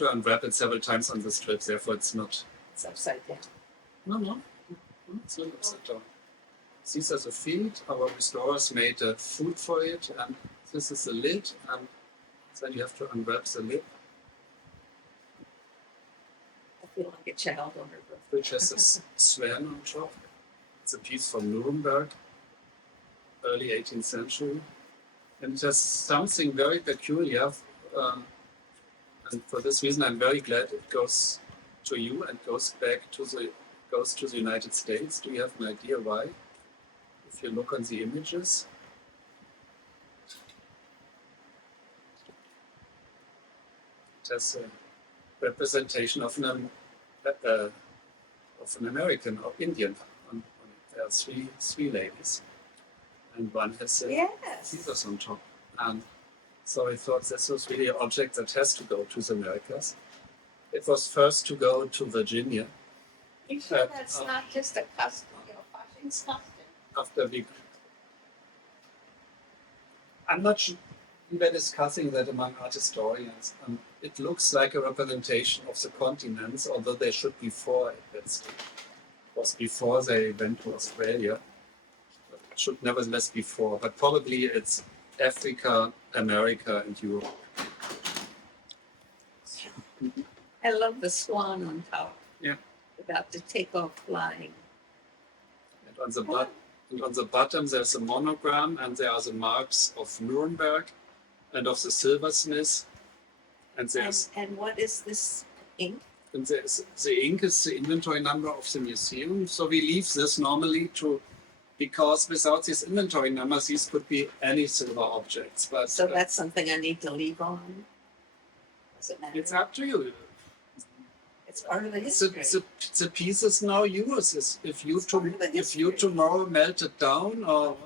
to unwrap it several times on the strip, therefore it's not. It's upside down. No, it's not upside down. These are the feet. Our restorers made a food for it, and this is the lid, and then you have to unwrap the lid, I feel like a child on her birthday. which has a swan on top. It's a piece from Nuremberg, early 18th century. And it has something very peculiar. And for this reason, I'm very glad it goes to you and goes to the United States. Do you have an idea why? If you look on the images. It has a representation of an American or Indian. There are three ladies, and one has Caesars on top. And so I thought this was really an object that has to go to the Americas. It was first to go to Virginia. You sure that's not just a custom, Fashion's custom? After I'm not sure. We were discussing that among art historians. It looks like a representation of the continents, although they should be four. It was before they went to Australia. It should nevertheless be four, but probably it's Africa, America, and Europe. I love the swan on top. Yeah. About to take off flying. And on the bottom there's a monogram, and there are the marks of Nuremberg and of the silversmith. And what is this ink? And the ink is the inventory number of the museum. So we leave this normally because without these inventory numbers, these could be any silver objects. But so that's something I need to leave on? Does it matter? It's up to you. It's part of the history. The piece is now yours. If you tomorrow melt it down or...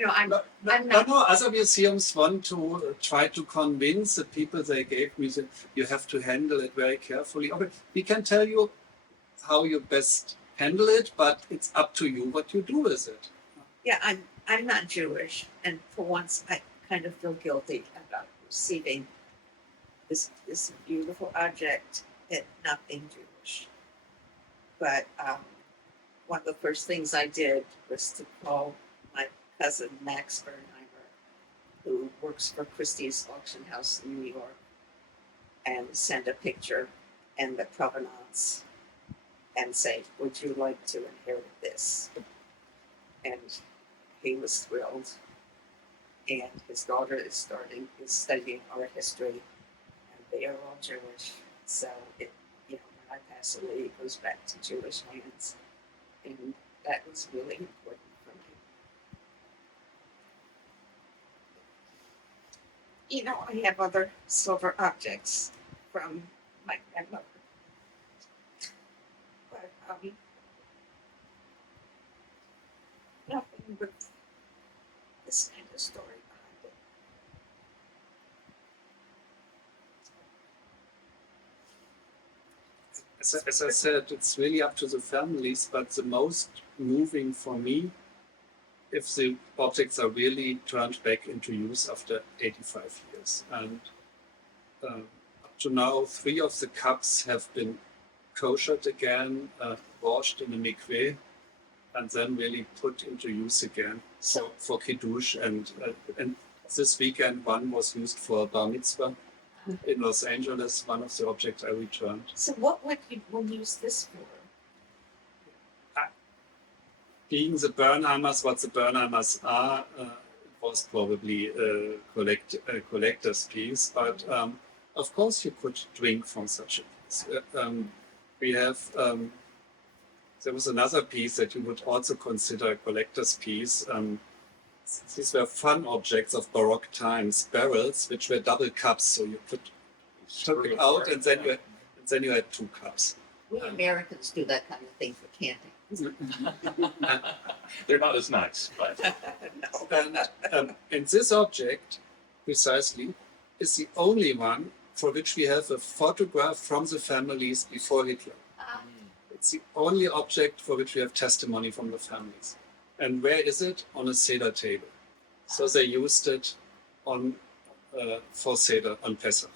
Other museums want to try to convince the people they gave me that you have to handle it very carefully. Okay, we can tell you how you best handle it, but it's up to you what you do with it. Yeah, I'm not Jewish, and for once I kind of feel guilty about receiving this beautiful object and not being Jewish. But one of the first things I did was to call my cousin Max Bernheimer, who works for Christie's auction house in New York, and send a picture and the provenance and say, would you like to inherit this? And he was thrilled. And his daughter is studying art history, and they are all Jewish. So when I pass away, it goes back to Jewish hands. And that was really important. I have other silver objects from my grandmother. But nothing with this kind of story behind it. As I said, it's really up to the families, but the most moving for me, if the objects are really turned back into use after 85 years. And up to now, 3 of the cups have been koshered again, washed in a mikveh, and then really put into use again for kiddush. And this weekend, one was used for bar mitzvah in Los Angeles, one of the objects I returned. So what would you use this for? Being the Bernheimers, what the Bernheimers are, it was probably a collector's piece, but of course you could drink from such a piece. We have, there was another piece that you would also consider a collector's piece. These were fun objects of Baroque times, barrels, which were double cups, so you could took it out and then you had 2 cups. We Americans do that kind of thing for candy. They're not as nice, but And this object, precisely, is the only one for which we have a photograph from the families before Hitler. It's the only object for which we have testimony from the families. And where is it? On a Seder table. So they used it for Seder on Pesach.